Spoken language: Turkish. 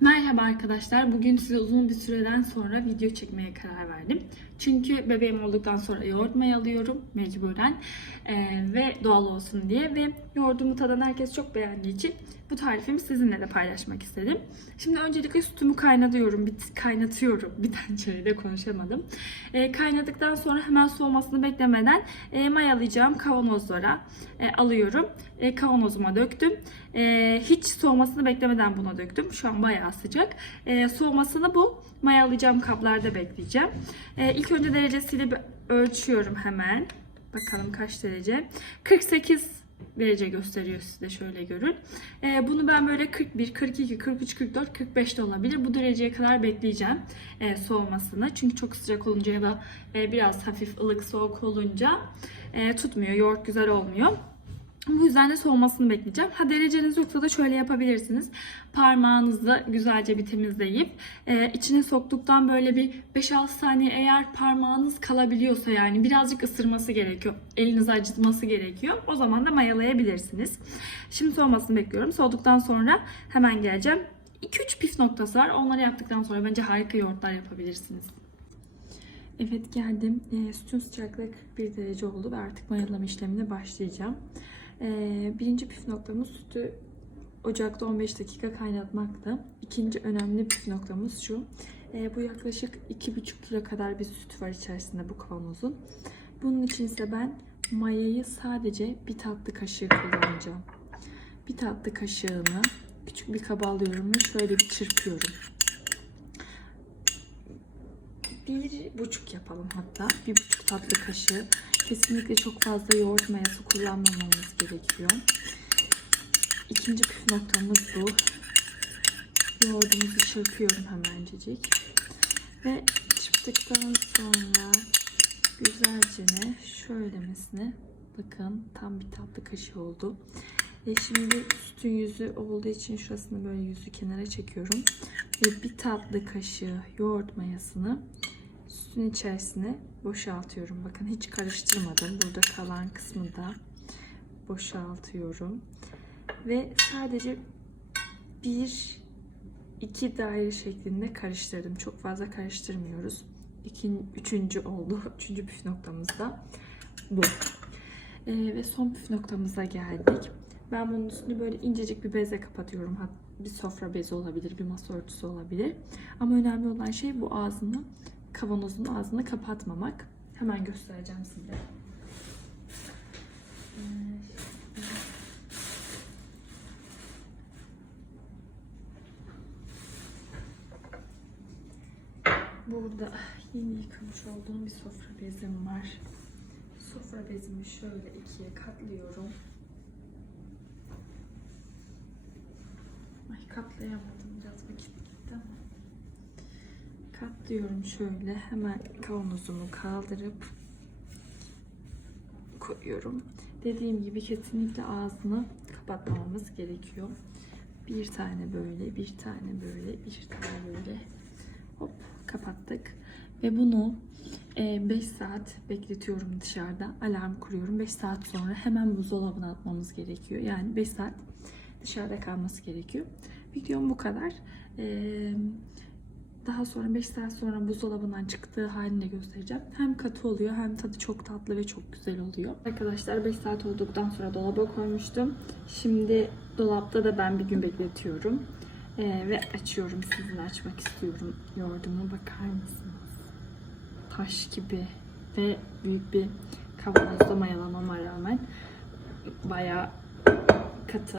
Merhaba arkadaşlar. Bugün size uzun bir süreden sonra video çekmeye karar verdim. Çünkü bebeğim olduktan sonra yoğurt mayalıyorum mecburen Ee, ve doğal olsun diye ve yoğurdumu tadan herkes çok beğendiği için bu tarifimi sizinle de paylaşmak istedim. Şimdi öncelikle sütümü kaynatıyorum, bir kaynatıyorum. Bir tencerede konuşamadım. Ee, kaynadıktan sonra hemen soğumasını beklemeden e, mayalayacağım kavanozlara e, alıyorum. E, kavanozuma döktüm. E, hiç soğumasını beklemeden buna döktüm. Şu an bayağı sıcak. E, soğumasını bu mayalayacağım kaplarda bekleyeceğim. E, ilk önce derecesiyle bir ölçüyorum hemen. Bakalım kaç derece. 48 derece gösteriyor size şöyle görün. E, bunu ben böyle 41, 42, 43, 44, 45 de olabilir. Bu dereceye kadar bekleyeceğim e, soğumasını. Çünkü çok sıcak olunca ya da e, biraz hafif ılık soğuk olunca e, tutmuyor. Yoğurt güzel olmuyor. Bu yüzden de soğumasını bekleyeceğim. Ha dereceniz yoksa da şöyle yapabilirsiniz. Parmağınızla güzelce bir temizleyip e, içine soktuktan böyle bir 5-6 saniye eğer parmağınız kalabiliyorsa yani birazcık ısırması gerekiyor. Elinizi acıtması gerekiyor. O zaman da mayalayabilirsiniz. Şimdi soğumasını bekliyorum. Soğuduktan sonra hemen geleceğim. 2-3 püf noktası var. Onları yaptıktan sonra bence harika yoğurtlar yapabilirsiniz. Evet geldim. E, sütün sıcaklığı 41 derece oldu ve artık mayalama işlemine başlayacağım. E, birinci püf noktamız sütü ocakta 15 dakika kaynatmaktı. İkinci önemli püf noktamız şu. E, bu yaklaşık 2,5 kilo kadar bir süt var içerisinde bu kavanozun. Bunun için ise ben mayayı sadece bir tatlı kaşığı kullanacağım. Bir tatlı kaşığını küçük bir kaba alıyorum ve şöyle bir çırpıyorum bir buçuk yapalım hatta. Bir buçuk tatlı kaşığı. Kesinlikle çok fazla yoğurt mayası kullanmamamız gerekiyor. İkinci püf noktamız bu. Yoğurdumuzu çırpıyorum hemencecik. Ve çırptıktan sonra güzelce ne şöylemesine bakın tam bir tatlı kaşığı oldu. E şimdi sütün yüzü olduğu için şurasını böyle yüzü kenara çekiyorum. Ve bir tatlı kaşığı yoğurt mayasını sütün içerisine boşaltıyorum. Bakın hiç karıştırmadım. Burada kalan kısmı da boşaltıyorum. Ve sadece bir iki daire şeklinde karıştırdım. Çok fazla karıştırmıyoruz. İkinci, üçüncü oldu. Üçüncü püf noktamız da bu. Ee, ve son püf noktamıza geldik. Ben bunun üstünü böyle incecik bir bezle kapatıyorum. Bir sofra bezi olabilir, bir masa örtüsü olabilir. Ama önemli olan şey bu ağzını, kavanozun ağzını kapatmamak. Hemen göstereceğim size. Burada yeni yıkamış olduğum bir sofra bezim var. Sofra bezimi şöyle ikiye katlıyorum. Ay katlayamadım biraz vakit gitti ama. Katlıyorum şöyle hemen kavanozumu kaldırıp koyuyorum. Dediğim gibi kesinlikle ağzını kapatmamamız gerekiyor. Bir tane böyle, bir tane böyle, bir tane böyle. Hop kapattık. Ve bunu 5 saat bekletiyorum dışarıda. Alarm kuruyorum. 5 saat sonra hemen buzdolabına atmamız gerekiyor. Yani 5 saat dışarıda kalması gerekiyor. Videom bu kadar. Ee, daha sonra 5 saat sonra buzdolabından çıktığı halini de göstereceğim. Hem katı oluyor hem tadı çok tatlı ve çok güzel oluyor. Arkadaşlar 5 saat olduktan sonra dolaba koymuştum. Şimdi dolapta da ben bir gün bekletiyorum. Ee, ve açıyorum. Sizinle açmak istiyorum. Yoğurdumu bakar mısınız? Taş gibi ve büyük bir kavanozda mayalamama rağmen bayağı katı.